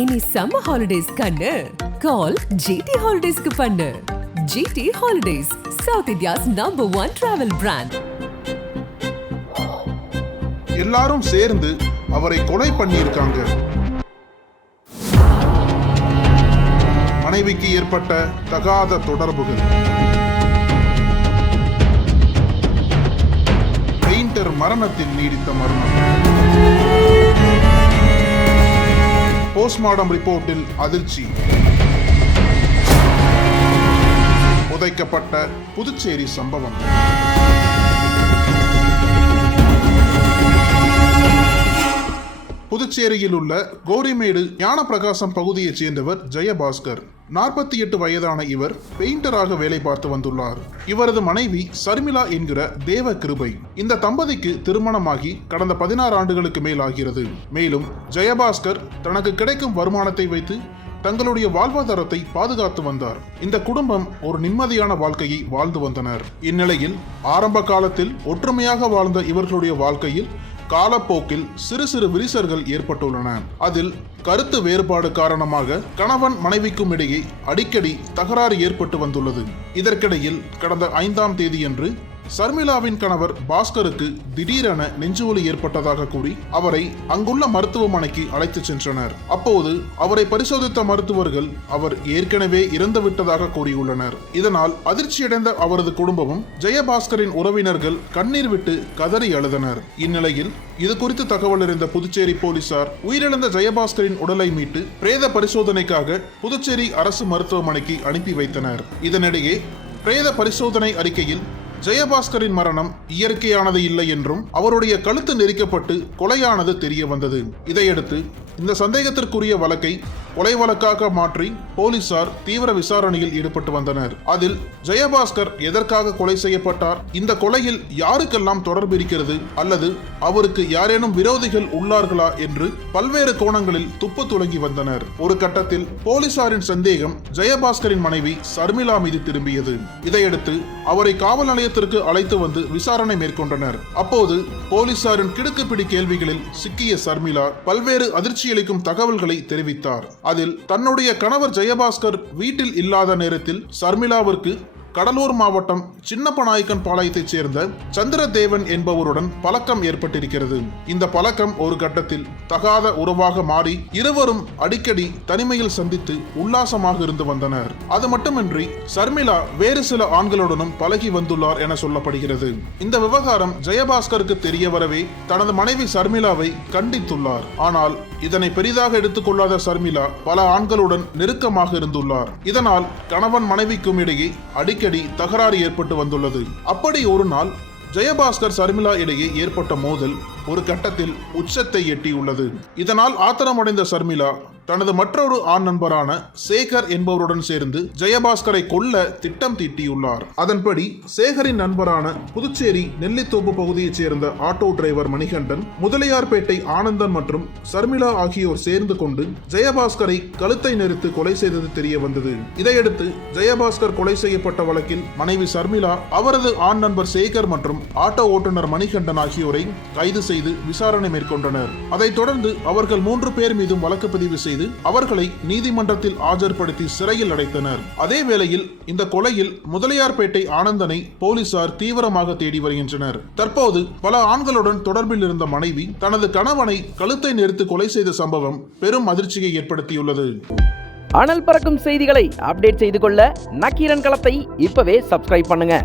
இனி summer holidays கண்ணு. Call GT ஹாலிடேஸ்க்கு பண்ணு. GD holidays south India's number one travel brand எல்லாரும் சேர்ந்து அவரை கொலை பண்ணியிருக்காங்க. மனைவிக்கு ஏற்பட்ட தகாத தொடர்புகள். பெயிண்டர் மரணத்தில் நீடித்த மரணம் போஸ்ட்மார்டம் ரிப்போர்ட்டில் அதிர்ச்சி. புதைக்கப்பட்ட புதுச்சேரி சம்பவம். புதுச்சேரியில் உள்ள கோரிமேடு ஞானப்பிரகாசம் பகுதியைச் சேர்ந்தவர் ஜெயபாஸ்கர். நாற்பத்தி எட்டு வயதான இவர் பெயிண்டராக வேலை பார்த்து வந்துள்ளார். இவரது மனைவி சர்மிளா என்கிற தேவ கிருபை. இந்த தம்பதிக்கு திருமணமாகி கடந்த பதினாறு ஆண்டுகளுக்கு மேல் ஆகிறது. மேலும் ஜெயபாஸ்கர் தனக்கு கிடைக்கும் வருமானத்தை வைத்து தங்களுடைய வாழ்வாதாரத்தை பாதுகாத்து வந்தார். இந்த குடும்பம் ஒரு நிம்மதியான வாழ்க்கையை வாழ்ந்து வந்தனர். இந்நிலையில் ஆரம்ப காலத்தில் ஒற்றுமையாக வாழ்ந்த இவர்களுடைய வாழ்க்கையில் காலப்போக்கில் சிறு சிறு விரிசல்கள் ஏற்பட்டுள்ளன. அதில் கருத்து வேறுபாடு காரணமாக கணவன் மனைவிக்கும் இடையே அடிக்கடி தகராறு ஏற்பட்டு வந்துள்ளது. இதற்கிடையில் கடந்த ஐந்தாம் தேதியன்று சர்மிளாவின் கணவர் பாஸ்கருக்கு திடீரென நெஞ்சுவலி ஏற்பட்டதாக கூறி அவரை அங்குள்ள மருத்துவமனைக்கு அழைத்துச் சென்றனர். அப்போது அவரை பரிசோதித்த மருத்துவர்கள் அவர் ஏற்கனவே இறந்துவிட்டதாக கூறியுள்ளனர். இதனால் அதிர்ச்சியடைந்த அவரது குடும்பமும் ஜெயபாஸ்கரின் உறவினர்கள் கண்ணீர் விட்டு கதறி அழுதனர். இந்நிலையில் இது குறித்து தகவல் அறிந்த புதுச்சேரி போலீசார் உயிரிழந்த ஜெயபாஸ்கரின் உடலை மீட்டு பிரேத பரிசோதனைக்காக புதுச்சேரி அரசு மருத்துவமனைக்கு அனுப்பி வைத்தனர். இதனிடையே பிரேத பரிசோதனை அறிக்கையில் ஜெயபாஸ்கரின் மரணம் இயற்கையானது இல்லை என்றும் அவருடைய கழுத்து நெரிக்கப்பட்டு கொலையானது தெரிய வந்தது. இதையடுத்து இந்த சந்தேகத்திற்குரிய வழக்கை கொலை வழக்காக மாற்றி போலீசார் தீவிர விசாரணையில் ஈடுபட்டு வந்தனர். அதில் ஜெயபாஸ்கர் எதற்காக கொலை செய்யப்பட்டார்? இந்த கொலையில் யாருக்கெல்லாம் தொடர்பு இருக்கிறது? அல்லது அவருக்கு யாரேனும் விரோதிகள் உள்ளார்களா? என்று பல்வேறு கோணங்களில் துப்பு துலங்கி வந்தனர். ஒரு கட்டத்தில் போலீசாரின் சந்தேகம் ஜெயபாஸ்கரின் மனைவி சர்மிளா மீது திரும்பியது. இதையடுத்து அவரை காவல் நிலையத்திற்கு அழைத்து வந்து விசாரணை மேற்கொண்டனர். அப்போது போலீசாரின் கிடுக்குப்பிடி கேள்விகளில் சிக்கிய சர்மிளா பல்வேறு அதிர்ச்சியளிக்கும் தகவல்களை தெரிவித்தார். அதில் தன்னுடைய கணவர் ஜெயபாஸ்கர் வீட்டில் இல்லாத நேரத்தில் சர்மிளாவிற்கு கடலூர் மாவட்டம் சின்னப்பநாயக்கன் பாளையத்தைச் சேர்ந்த சந்திரதேவன் என்பவருடன் பழக்கம் ஏற்பட்டிருக்கிறது. இந்த பழக்கம் ஒரு கட்டத்தில் தகாத உறவாக மாறி இருவரும் அடிக்கடி தனிமையில் சந்தித்து உல்லாசமாக இருந்து வந்தனர். அது மட்டுமின்றி சர்மிளா வேறு சில ஆண்களுடனும் பழகி வந்துள்ளார் என சொல்லப்படுகிறது. இந்த விவகாரம் ஜெயபாஸ்கருக்கு தெரிய வரவே தனது மனைவி சர்மிளாவை கண்டித்துள்ளார். ஆனால் இதனை பெரிதாக எடுத்துக்கொள்ளாத சர்மிளா பல ஆண்களுடன் நெருக்கமாக இருந்துள்ளார். இதனால் கணவன் மனைவிக்கும் இடையே அடிக்கடி தகராறு ஏற்பட்டு வந்துள்ளது. அப்படி ஒரு நாள் ஜெயபாஸ்கர் சர்மிளா இடையே ஏற்பட்ட மோதல் ஒரு கட்டத்தில் உச்சத்தை எட்டியுள்ளது. இதனால் ஆத்திரமடைந்த சர்மிளா தனது மற்றொரு ஆண் நண்பரான சேகர் என்பவருடன் சேர்ந்து ஜெயபாஸ்கரை கொல்ல திட்டம் தீட்டியுள்ளார். அதன்படி சேகரின் நண்பரான புதுச்சேரி நெல்லித்தோப்பு பகுதியைச் சேர்ந்த ஆட்டோ டிரைவர் மணிகண்டன் முதலியார்பேட்டை ஆனந்தன் மற்றும் சர்மிளா ஆகியோர் சேர்ந்து கொண்டு ஜெயபாஸ்கரை கழுத்தை நெரித்து கொலை செய்தது தெரிய வந்தது. இதையடுத்து ஜெயபாஸ்கர் கொலை செய்யப்பட்ட வழக்கில் மனைவி சர்மிளா அவரது ஆண் நண்பர் சேகர் மற்றும் ஆட்டோ ஓட்டுநர் மணிகண்டன் ஆகியோரை கைது செய்து விசாரணை மேற்கொண்டனர். அதைத் தொடர்ந்து அவர்கள் மூன்று பேர் மீதும் வழக்கு பதிவு செய்து அவர்களை நீதிமன்றத்தில் ஆஜர்படுத்தி சிறையில் அடைத்தனர். அதே வேளையில் இந்த கொலையில் முதலியார்பேட்டை ஆனந்தனை போலீசார் தீவிரமாக தேடி வருகின்றனர். தற்போது பல ஆண்களுடன் தொடர்பில் இருந்த மனைவி தனது கணவனை கழுத்தை நெரித்து கொலை செய்த சம்பவம் பெரும் அதிர்ச்சியை ஏற்படுத்தியுள்ளது. அனல் பறக்கும் செய்திகளை அப்டேட் செய்து கொள்ள நக்கீரன் களத்தை இப்பவே சப்ஸ்கிரைப் பண்ணுங்க.